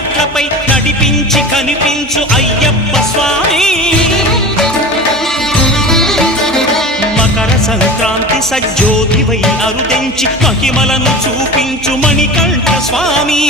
మెట్లపై నడిపించి కనిపించు అయ్యప్ప స్వామి మకర సంక్రాంతి సజ్జోతివై అరుదెంచి మహిమలను చూపించు మణికంఠ స్వామి